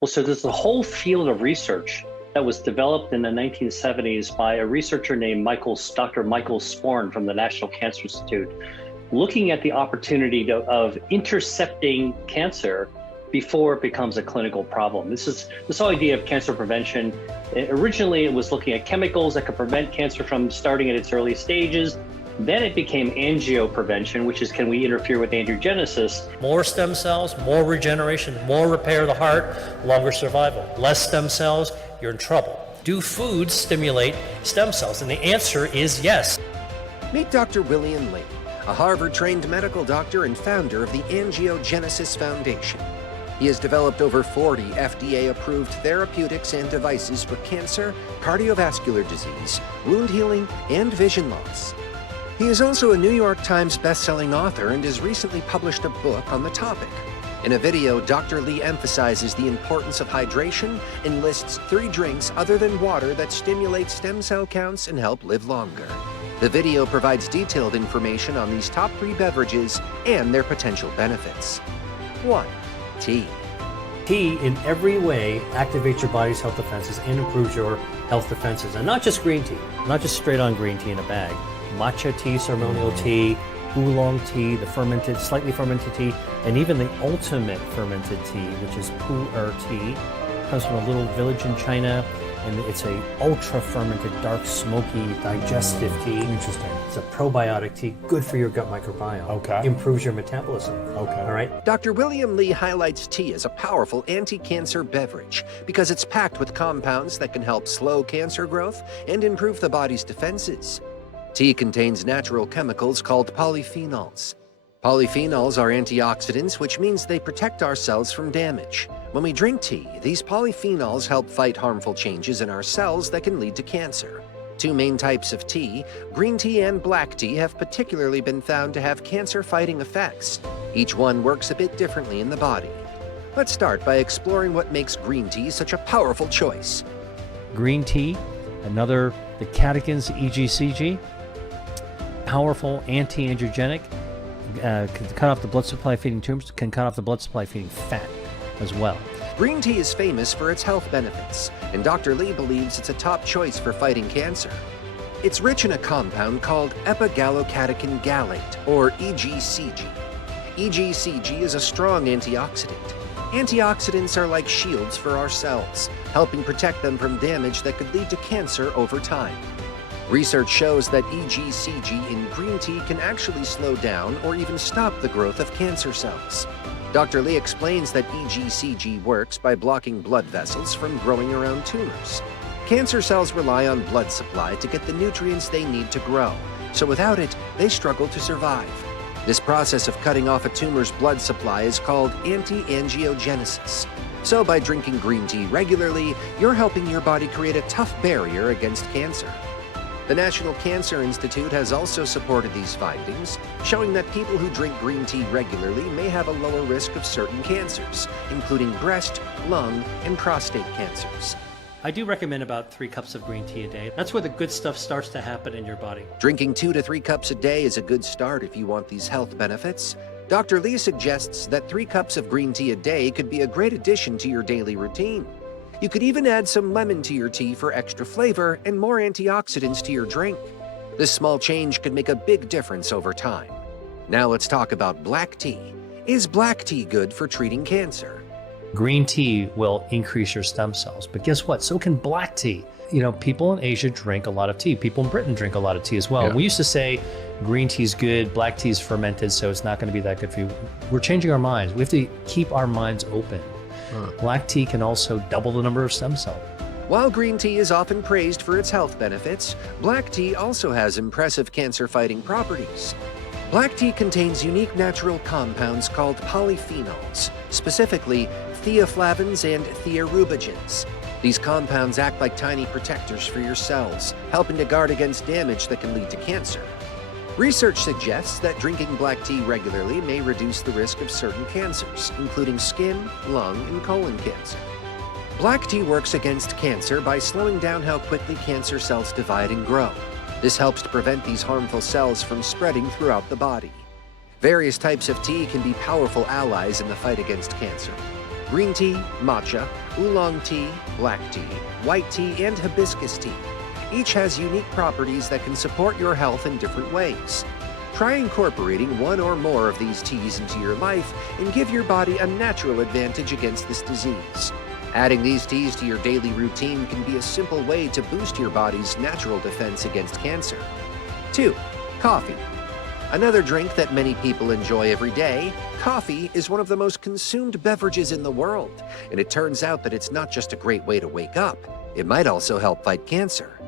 Well, so there's a whole field of research that was developed in the 1970s by a researcher named Dr. Michael Sporn from the National Cancer Institute, looking at the opportunity of intercepting cancer before it becomes a clinical problem. This whole idea of cancer prevention. Originally, it was looking at chemicals that could prevent cancer from starting at its early stages. Then it became angioprevention, which is, can we interfere with angiogenesis? More stem cells, more regeneration, more repair of the heart, longer survival. Less stem cells, you're in trouble. Do foods stimulate stem cells? And the answer is yes. Meet Dr. William Lee, a Harvard-trained medical doctor and founder of the Angiogenesis Foundation. He has developed over 40 FDA-approved therapeutics and devices for cancer, cardiovascular disease, wound healing, and vision loss. He is also a New York Times best-selling author and has recently published a book on the topic. In a video, Dr. Lee emphasizes the importance of hydration and lists 3 drinks other than water that stimulate stem cell counts and help live longer. The video provides detailed information on these top 3 beverages and their potential benefits. 1. Tea. Tea in every way activates your body's health defenses and improves your health defenses. And not just green tea, not just straight on green tea in a bag. Matcha tea, ceremonial tea, oolong tea, the fermented, slightly fermented tea, and even the ultimate fermented tea, which is pu'er tea. Comes from a little village in China, and it's a ultra fermented, dark, smoky, digestive tea. Interesting. It's a probiotic tea, good for your gut microbiome. Okay. Improves your metabolism. Okay. All right. Dr. William Lee highlights tea as a powerful anti-cancer beverage because it's packed with compounds that can help slow cancer growth and improve the body's defenses. Tea contains natural chemicals called polyphenols. Polyphenols are antioxidants, which means they protect our cells from damage. When we drink tea, these polyphenols help fight harmful changes in our cells that can lead to cancer. 2 main types of tea, green tea and black tea, have particularly been found to have cancer-fighting effects. Each one works a bit differently in the body. Let's start by exploring what makes green tea such a powerful choice. Green tea, the catechins, EGCG, powerful anti-angiogenic, can cut off the blood supply feeding tumors, can cut off the blood supply feeding fat as well. Green tea is famous for its health benefits, and Dr. Lee believes it's a top choice for fighting cancer. It's rich in a compound called epigallocatechin gallate, or EGCG. EGCG is a strong antioxidant. Antioxidants are like shields for our cells, helping protect them from damage that could lead to cancer over time. Research shows that EGCG in green tea can actually slow down or even stop the growth of cancer cells. Dr. Lee explains that EGCG works by blocking blood vessels from growing around tumors. Cancer cells rely on blood supply to get the nutrients they need to grow, so without it, they struggle to survive. This process of cutting off a tumor's blood supply is called anti-angiogenesis. So by drinking green tea regularly, you're helping your body create a tough barrier against cancer. The National Cancer Institute has also supported these findings, showing that people who drink green tea regularly may have a lower risk of certain cancers, including breast, lung, and prostate cancers. I do recommend about 3 cups of green tea a day. That's where the good stuff starts to happen in your body. Drinking 2 to 3 cups a day is a good start if you want these health benefits. Dr. Lee suggests that 3 cups of green tea a day could be a great addition to your daily routine. You could even add some lemon to your tea for extra flavor and more antioxidants to your drink. This small change could make a big difference over time. Now let's talk about black tea. Is black tea good for treating cancer? Green tea will increase your stem cells, but guess what? So can black tea. You know, people in Asia drink a lot of tea. People in Britain drink a lot of tea as well. Yeah. We used to say green tea is good, black tea is fermented, so it's not going to be that good for you. We're changing our minds. We have to keep our minds open. Black tea can also double the number of stem cells. While green tea is often praised for its health benefits, black tea also has impressive cancer-fighting properties. Black tea contains unique natural compounds called polyphenols, specifically theaflavins and thiorubigens. These compounds act like tiny protectors for your cells, helping to guard against damage that can lead to cancer. Research suggests that drinking black tea regularly may reduce the risk of certain cancers, including skin, lung, and colon cancer. Black tea works against cancer by slowing down how quickly cancer cells divide and grow. This helps to prevent these harmful cells from spreading throughout the body. Various types of tea can be powerful allies in the fight against cancer. Green tea, matcha, oolong tea, black tea, white tea, and hibiscus tea. Each has unique properties that can support your health in different ways. Try incorporating one or more of these teas into your life and give your body a natural advantage against this disease. Adding these teas to your daily routine can be a simple way to boost your body's natural defense against cancer. 2. Coffee. Another drink that many people enjoy every day, coffee is one of the most consumed beverages in the world, and it turns out that it's not just a great way to wake up, it might also help fight cancer.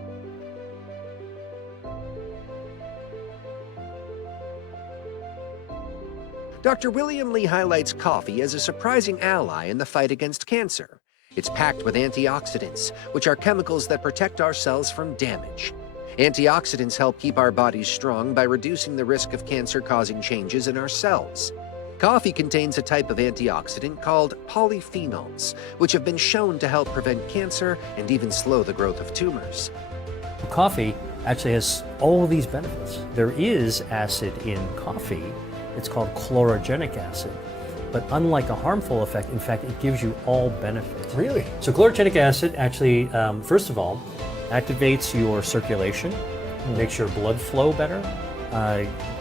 Dr. William Lee highlights coffee as a surprising ally in the fight against cancer. It's packed with antioxidants, which are chemicals that protect our cells from damage. Antioxidants help keep our bodies strong by reducing the risk of cancer-causing changes in our cells. Coffee contains a type of antioxidant called polyphenols, which have been shown to help prevent cancer and even slow the growth of tumors. Coffee actually has all these benefits. There is acid in coffee. It's called chlorogenic acid. But unlike a harmful effect, in fact, it gives you all benefits. Really? So chlorogenic acid actually, first of all, activates your circulation, makes your blood flow better.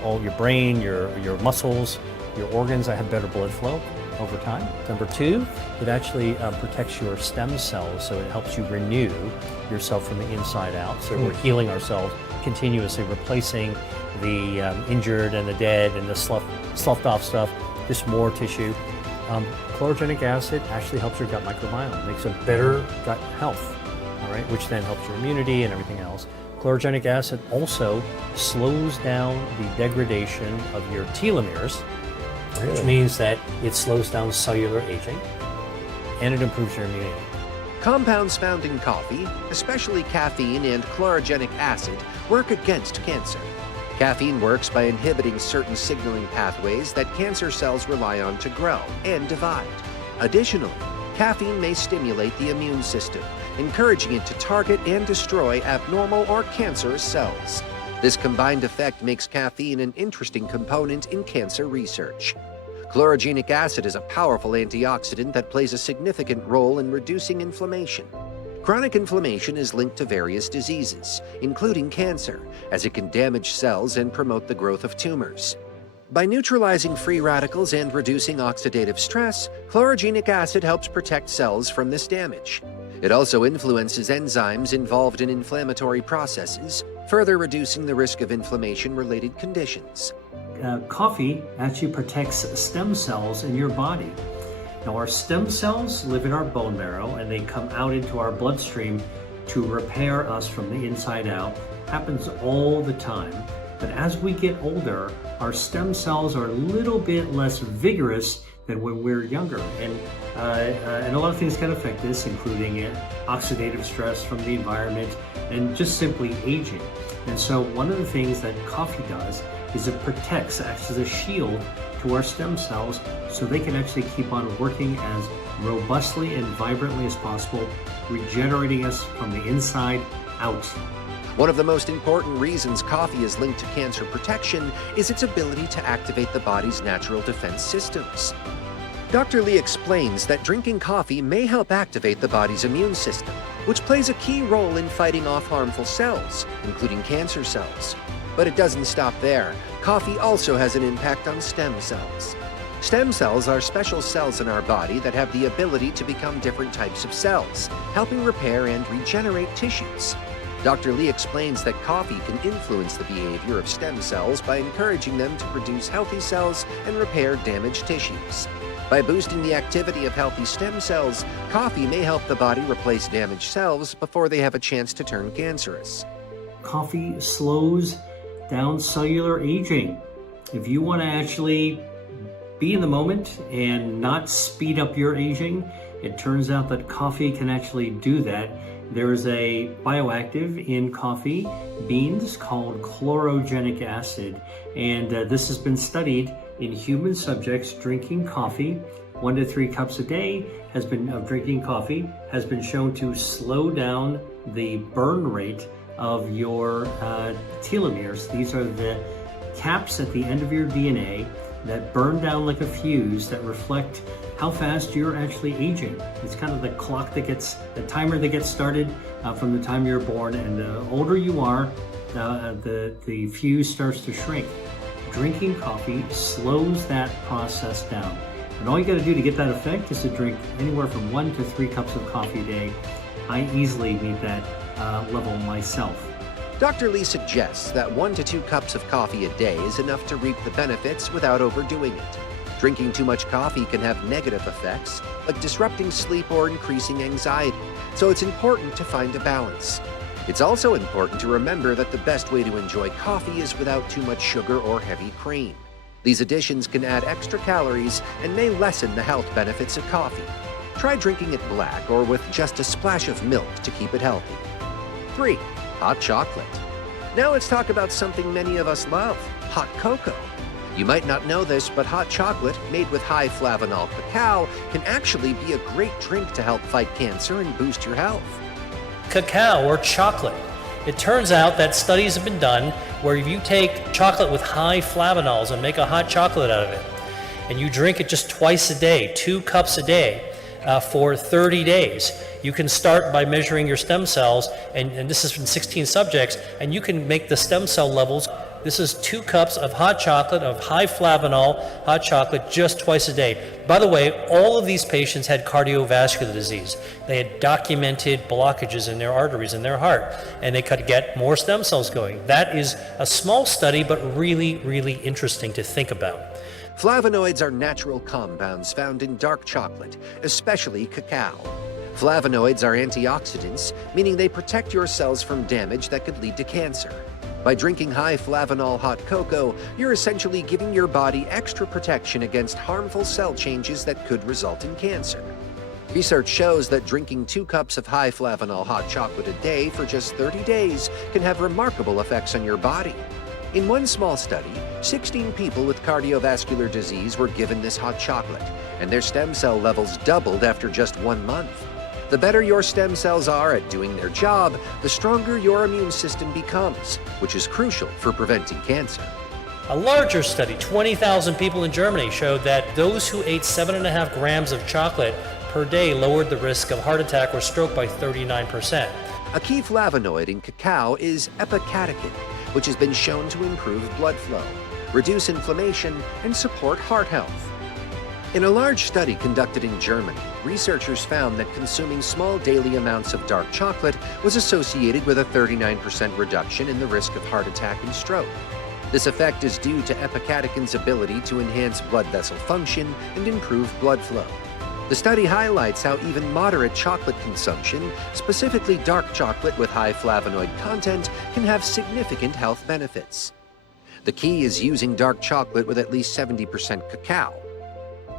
All your brain, your muscles, your organs have better blood flow over time. Number 2, it actually protects your stem cells, so it helps you renew yourself from the inside out. So we're healing ourselves continuously, replacing the injured and the dead and the sloughed off stuff, just more tissue. Chlorogenic acid actually helps your gut microbiome, makes a better gut health, all right, which then helps your immunity and everything else. Chlorogenic acid also slows down the degradation of your telomeres, which means that it slows down cellular aging, and it improves your immunity. Compounds found in coffee, especially caffeine and chlorogenic acid, work against cancer. Caffeine works by inhibiting certain signaling pathways that cancer cells rely on to grow and divide. Additionally, caffeine may stimulate the immune system, encouraging it to target and destroy abnormal or cancerous cells. This combined effect makes caffeine an interesting component in cancer research. Chlorogenic acid is a powerful antioxidant that plays a significant role in reducing inflammation. Chronic inflammation is linked to various diseases, including cancer, as it can damage cells and promote the growth of tumors. By neutralizing free radicals and reducing oxidative stress, chlorogenic acid helps protect cells from this damage. It also influences enzymes involved in inflammatory processes, further reducing the risk of inflammation-related conditions. Coffee actually protects stem cells in your body. Now, our stem cells live in our bone marrow and they come out into our bloodstream to repair us from the inside out. Happens all the time. But as we get older, our stem cells are a little bit less vigorous than when we're younger. And a lot of things can affect this, including oxidative stress from the environment and just simply aging. And so one of the things that coffee does is it protects, acts as a shield to our stem cells so they can actually keep on working as robustly and vibrantly as possible, regenerating us from the inside out. One of the most important reasons coffee is linked to cancer protection is its ability to activate the body's natural defense systems. Dr. Lee explains that drinking coffee may help activate the body's immune system, which plays a key role in fighting off harmful cells, including cancer cells. But it doesn't stop there. Coffee also has an impact on stem cells. Stem cells are special cells in our body that have the ability to become different types of cells, helping repair and regenerate tissues. Dr. Lee explains that coffee can influence the behavior of stem cells by encouraging them to produce healthy cells and repair damaged tissues. By boosting the activity of healthy stem cells, coffee may help the body replace damaged cells before they have a chance to turn cancerous. Coffee slows down cellular aging. If you want to actually be in the moment and not speed up your aging, it turns out that coffee can actually do that. There is a bioactive in coffee beans called chlorogenic acid, and this has been studied in human subjects drinking coffee. 1 to 3 cups a day of drinking coffee has been shown to slow down the burn rate of your telomeres. These are the caps at the end of your DNA that burn down like a fuse that reflect how fast you're actually aging. It's kind of the clock that gets, the timer that gets started from the time you're born, and the older you are, the fuse starts to shrink. Drinking coffee slows that process down. And all you gotta do to get that effect is to drink anywhere from 1 to 3 cups of coffee a day. I easily meet that level myself. Dr. Lee suggests that 1 to 2 cups of coffee a day is enough to reap the benefits without overdoing it. Drinking too much coffee can have negative effects, like disrupting sleep or increasing anxiety, so it's important to find a balance. It's also important to remember that the best way to enjoy coffee is without too much sugar or heavy cream. These additions can add extra calories and may lessen the health benefits of coffee. Try drinking it black or with just a splash of milk to keep it healthy. 3. Hot chocolate. Now let's talk about something many of us love, hot cocoa. You might not know this, but hot chocolate made with high flavanol cacao can actually be a great drink to help fight cancer and boost your health. Cacao or chocolate. It turns out that studies have been done where if you take chocolate with high flavanols and make a hot chocolate out of it, and you drink it just twice a day, 2 cups a day, for 30 days. You can start by measuring your stem cells, and this is from 16 subjects, and you can make the stem cell levels. This is 2 cups of hot chocolate, of high flavanol hot chocolate, just twice a day. By the way, all of these patients had cardiovascular disease. They had documented blockages in their arteries in their heart, and they could get more stem cells going. That is a small study, but really, really interesting to think about. Flavonoids are natural compounds found in dark chocolate, especially cacao. Flavonoids are antioxidants, meaning they protect your cells from damage that could lead to cancer. By drinking high flavanol hot cocoa, you're essentially giving your body extra protection against harmful cell changes that could result in cancer. Research shows that drinking 2 cups of high flavanol hot chocolate a day for just 30 days can have remarkable effects on your body. In one small study, 16 people with cardiovascular disease were given this hot chocolate, and their stem cell levels doubled after just 1 month. The better your stem cells are at doing their job, the stronger your immune system becomes, which is crucial for preventing cancer. A larger study, 20,000 people in Germany, showed that those who ate 7.5 grams of chocolate per day lowered the risk of heart attack or stroke by 39%. A key flavonoid in cacao is epicatechin, which has been shown to improve blood flow, reduce inflammation, and support heart health. In a large study conducted in Germany, researchers found that consuming small daily amounts of dark chocolate was associated with a 39% reduction in the risk of heart attack and stroke. This effect is due to epicatechin's ability to enhance blood vessel function and improve blood flow. The study highlights how even moderate chocolate consumption, specifically dark chocolate with high flavonoid content, can have significant health benefits. The key is using dark chocolate with at least 70% cacao.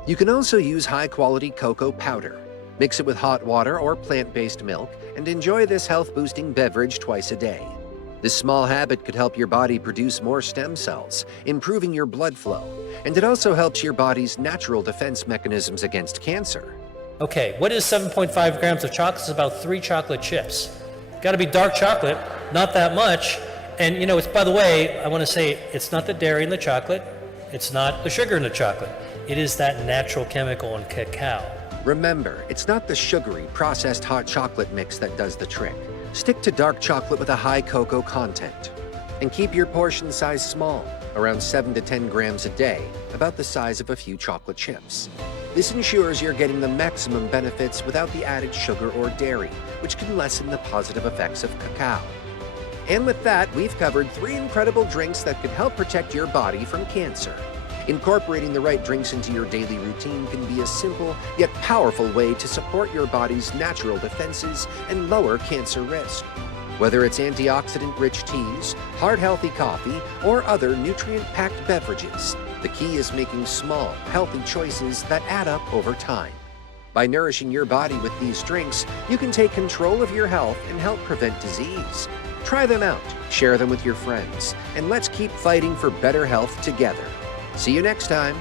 You can also use high-quality cocoa powder. Mix it with hot water or plant-based milk and enjoy this health-boosting beverage twice a day. This small habit could help your body produce more stem cells, improving your blood flow, and it also helps your body's natural defense mechanisms against cancer. Okay, what is 7.5 grams of chocolate? It's about 3 chocolate chips. Got to be dark chocolate, not that much. And you know, it's, by the way, I want to say it's not the dairy in the chocolate, it's not the sugar in the chocolate. It is that natural chemical in cacao. Remember, it's not the sugary, processed hot chocolate mix that does the trick. Stick to dark chocolate with a high cocoa content. And keep your portion size small, around 7 to 10 grams a day, about the size of a few chocolate chips. This ensures you're getting the maximum benefits without the added sugar or dairy, which can lessen the positive effects of cacao. And with that, we've covered 3 incredible drinks that can help protect your body from cancer. Incorporating the right drinks into your daily routine can be a simple yet powerful way to support your body's natural defenses and lower cancer risk. Whether it's antioxidant-rich teas, heart-healthy coffee, or other nutrient-packed beverages, the key is making small, healthy choices that add up over time. By nourishing your body with these drinks, you can take control of your health and help prevent disease. Try them out, share them with your friends, and let's keep fighting for better health together. See you next time.